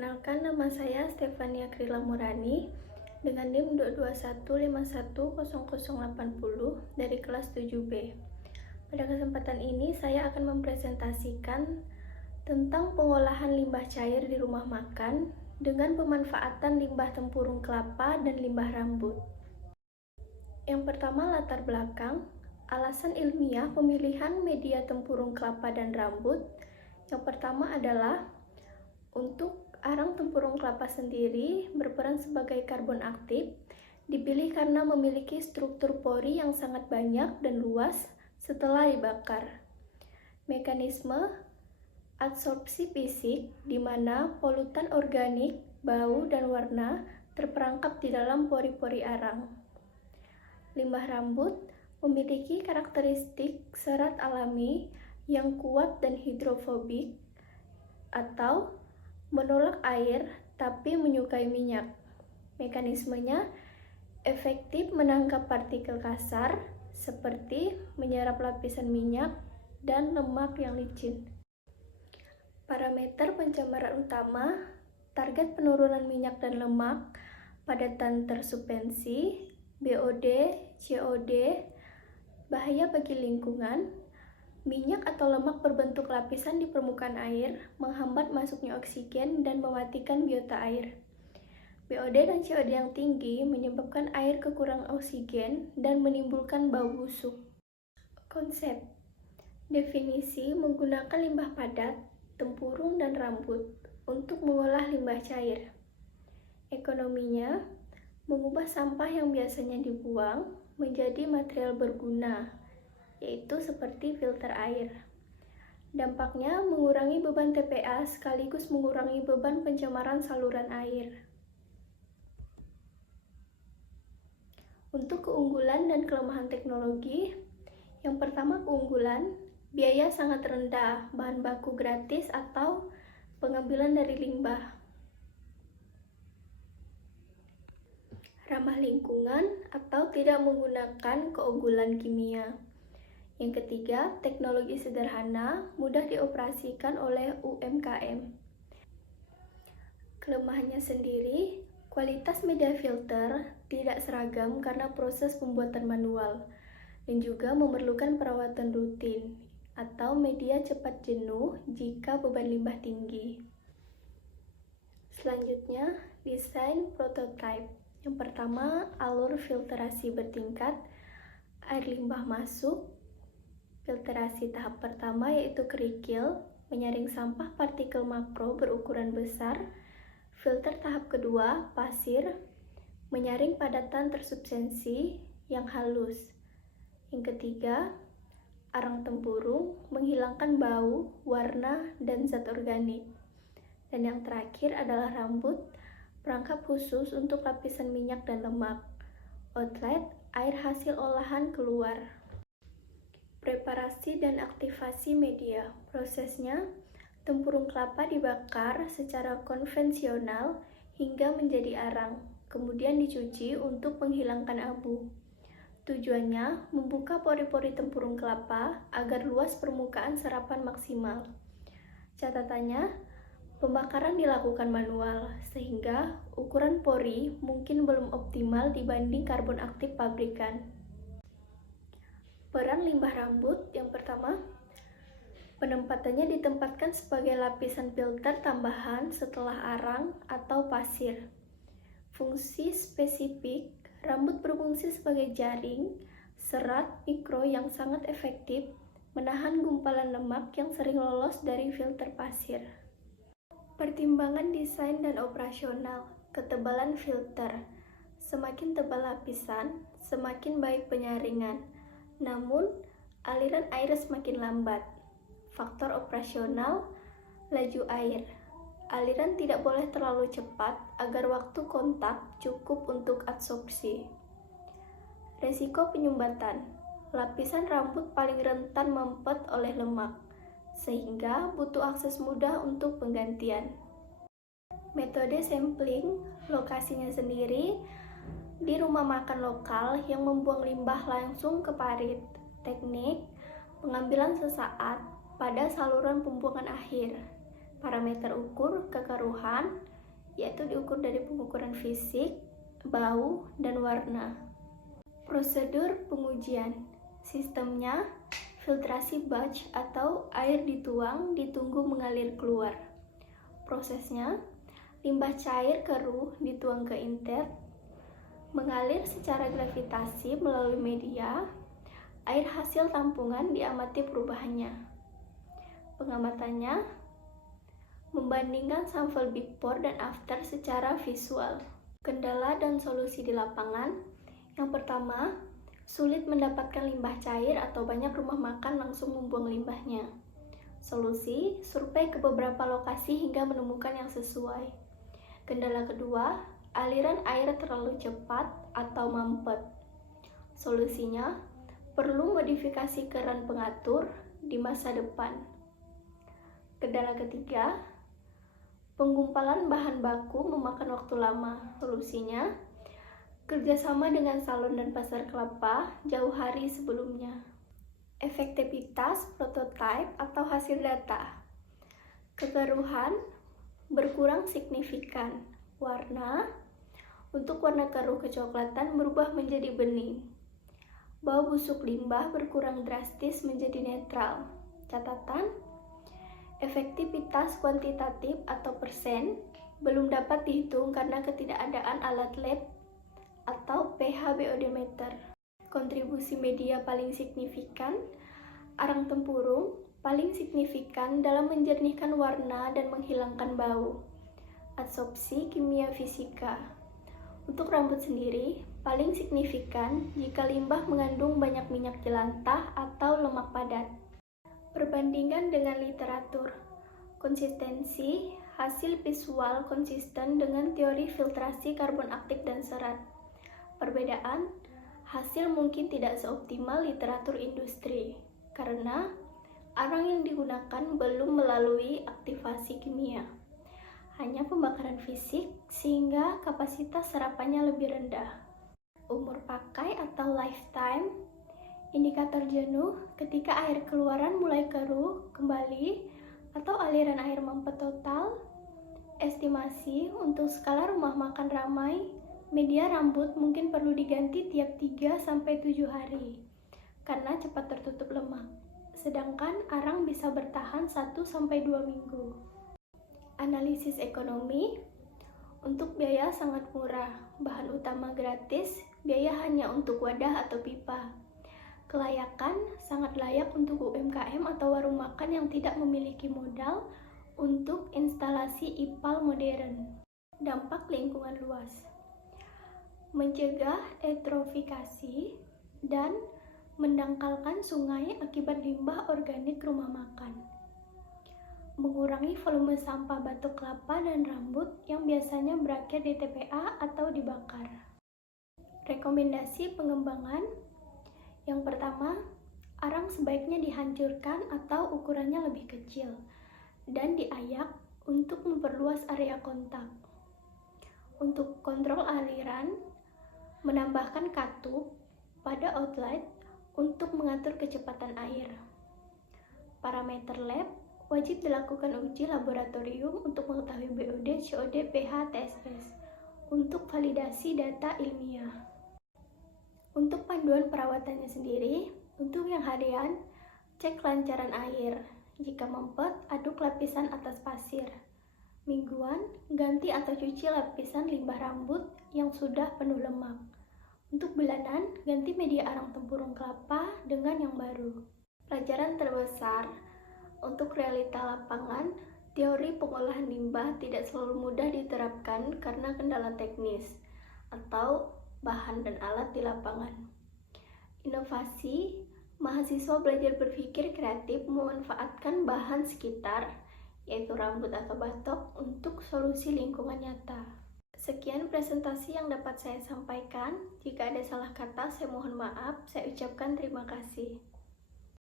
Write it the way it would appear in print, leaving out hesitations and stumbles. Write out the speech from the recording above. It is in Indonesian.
Perkenalkan, nama saya Stefania Krila Murani dengan NIM 221510080 dari kelas 7B. Pada kesempatan ini saya akan mempresentasikan tentang pengolahan limbah cair di rumah makan dengan pemanfaatan limbah tempurung kelapa dan limbah rambut. Yang pertama, latar belakang. Alasan ilmiah pemilihan media tempurung kelapa dan rambut. Yang pertama adalah untuk arang tempurung kelapa sendiri berperan sebagai karbon aktif, dipilih karena memiliki struktur pori yang sangat banyak dan luas setelah dibakar. Mekanisme adsorpsi fisik, di mana polutan organik, bau, dan warna terperangkap di dalam pori-pori arang. Limbah rambut memiliki karakteristik serat alami yang kuat dan hidrofobik atau menolak air tapi menyukai minyak. Mekanismenya efektif menangkap partikel kasar seperti menyerap lapisan minyak dan lemak yang licin. Parameter pencemaran utama, target penurunan minyak dan lemak, padatan tersuspensi, BOD, COD, bahaya bagi lingkungan. Minyak atau lemak berbentuk lapisan di permukaan air, menghambat masuknya oksigen dan mematikan biota air. BOD dan COD yang tinggi menyebabkan air kekurangan oksigen dan menimbulkan bau busuk. Konsep definisi menggunakan limbah padat, tempurung, dan rambut untuk mengolah limbah cair. Ekonominya, mengubah sampah yang biasanya dibuang menjadi material berguna, yaitu seperti filter air. Dampaknya mengurangi beban TPA sekaligus mengurangi beban pencemaran saluran air. Untuk keunggulan dan kelemahan teknologi, yang pertama keunggulan, biaya sangat rendah, bahan baku gratis atau pengambilan dari limbah. Ramah lingkungan atau tidak menggunakan keunggulan kimia. Yang ketiga, teknologi sederhana, mudah dioperasikan oleh UMKM. Kelemahannya sendiri, kualitas media filter tidak seragam karena proses pembuatan manual dan juga memerlukan perawatan rutin atau media cepat jenuh jika beban limbah tinggi. Selanjutnya, desain prototipe. Yang pertama, alur filtrasi bertingkat, air limbah masuk. Filtrasi tahap pertama yaitu kerikil, menyaring sampah partikel makro berukuran besar. Filter tahap kedua, pasir, menyaring padatan tersubstansi yang halus. Yang ketiga, arang tempurung, menghilangkan bau, warna, dan zat organik. Dan yang terakhir adalah rambut, perangkap khusus untuk lapisan minyak dan lemak. Outlet, air hasil olahan keluar. Preparasi dan aktivasi media. Prosesnya, tempurung kelapa dibakar secara konvensional hingga menjadi arang, kemudian dicuci untuk menghilangkan abu. Tujuannya, membuka pori-pori tempurung kelapa agar luas permukaan serapan maksimal. Catatannya, pembakaran dilakukan manual, sehingga ukuran pori mungkin belum optimal dibanding karbon aktif pabrikan. Peran limbah rambut, yang pertama, penempatannya ditempatkan sebagai lapisan filter tambahan setelah arang atau pasir. Fungsi spesifik, rambut berfungsi sebagai jaring, serat mikro yang sangat efektif, menahan gumpalan lemak yang sering lolos dari filter pasir. Pertimbangan desain dan operasional, ketebalan filter. Semakin tebal lapisan, semakin baik penyaringan. Namun, aliran air semakin lambat. Faktor operasional, laju air. Aliran tidak boleh terlalu cepat agar waktu kontak cukup untuk adsorpsi. Resiko penyumbatan. Lapisan rambut paling rentan mempet oleh lemak, sehingga butuh akses mudah untuk penggantian. Metode sampling, lokasinya sendiri di rumah makan lokal yang membuang limbah langsung ke parit. Teknik, pengambilan sesaat pada saluran pembuangan akhir. Parameter ukur, kekeruan kekeruhan, yaitu diukur dari pengukuran fisik, bau, dan warna. Prosedur pengujian. Sistemnya, filtrasi batch atau air dituang, ditunggu mengalir keluar. Prosesnya, limbah cair keruh dituang ke intet, mengalir secara gravitasi melalui media, air hasil tampungan diamati perubahannya. Pengamatannya, membandingkan sampel before dan after secara visual. Kendala dan solusi di lapangan. Yang pertama, sulit mendapatkan limbah cair atau banyak rumah makan langsung membuang limbahnya. Solusi, survei ke beberapa lokasi hingga menemukan yang sesuai. Kendala kedua, aliran air terlalu cepat atau mampet. Solusinya, perlu modifikasi keran pengatur di masa depan. Kendala ketiga, penggumpalan bahan baku memakan waktu lama. Solusinya, kerjasama dengan salon dan pasar kelapa jauh hari sebelumnya. Efektivitas prototipe atau hasil data. Kekeruhan berkurang signifikan. Warna, untuk warna keruh kecoklatan berubah menjadi bening. Bau busuk limbah berkurang drastis menjadi netral. Catatan, efektivitas kuantitatif atau persen belum dapat dihitung karena ketidakadaan alat lab atau pH biodemeter. Kontribusi media paling signifikan, arang tempurung paling signifikan dalam menjernihkan warna dan menghilangkan bau. Adsorpsi kimia fisika. Untuk rambut sendiri, paling signifikan jika limbah mengandung banyak minyak jelantah atau lemak padat. Perbandingan dengan literatur. Konsistensi, hasil visual konsisten dengan teori filtrasi karbon aktif dan serat. Perbedaan, hasil mungkin tidak seoptimal literatur industri, karena arang yang digunakan belum melalui aktivasi kimia. Hanya pembakaran fisik sehingga kapasitas serapannya lebih rendah. Umur pakai atau lifetime. Indikator jenuh ketika air keluaran mulai keruh kembali atau aliran air mampet total. Estimasi untuk skala rumah makan ramai, media rambut mungkin perlu diganti tiap 3-7 hari karena cepat tertutup lemak. Sedangkan arang bisa bertahan 1-2 minggu. Analisis ekonomi. Untuk biaya sangat murah, bahan utama gratis, biaya hanya untuk wadah atau pipa. Kelayakan sangat layak untuk UMKM atau warung makan yang tidak memiliki modal untuk instalasi IPAL modern. Dampak lingkungan luas. Mencegah eutrofikasi dan mendangkalkan sungai akibat limbah organik rumah makan. Mengurangi volume sampah batok kelapa dan rambut yang biasanya berakhir di TPA atau dibakar. Rekomendasi pengembangan. Yang pertama, arang sebaiknya dihancurkan atau ukurannya lebih kecil dan diayak untuk memperluas area kontak. Untuk kontrol aliran, menambahkan katup pada outlet untuk mengatur kecepatan air. Parameter lab, wajib dilakukan uji laboratorium untuk mengetahui BOD, COD, pH, TSS untuk validasi data ilmiah. Untuk panduan perawatannya sendiri, untuk yang harian, cek kelancaran air. Jika mampet, aduk lapisan atas pasir. Mingguan, ganti atau cuci lapisan limbah rambut yang sudah penuh lemak. Untuk bulanan, ganti media arang tempurung kelapa dengan yang baru. Pelajaran terbesar. Untuk realita lapangan, teori pengolahan limbah tidak selalu mudah diterapkan karena kendala teknis atau bahan dan alat di lapangan. Inovasi, mahasiswa belajar berpikir kreatif memanfaatkan bahan sekitar, yaitu rambut atau batok, untuk solusi lingkungan nyata. Sekian presentasi yang dapat saya sampaikan. Jika ada salah kata, saya mohon maaf. Saya ucapkan terima kasih.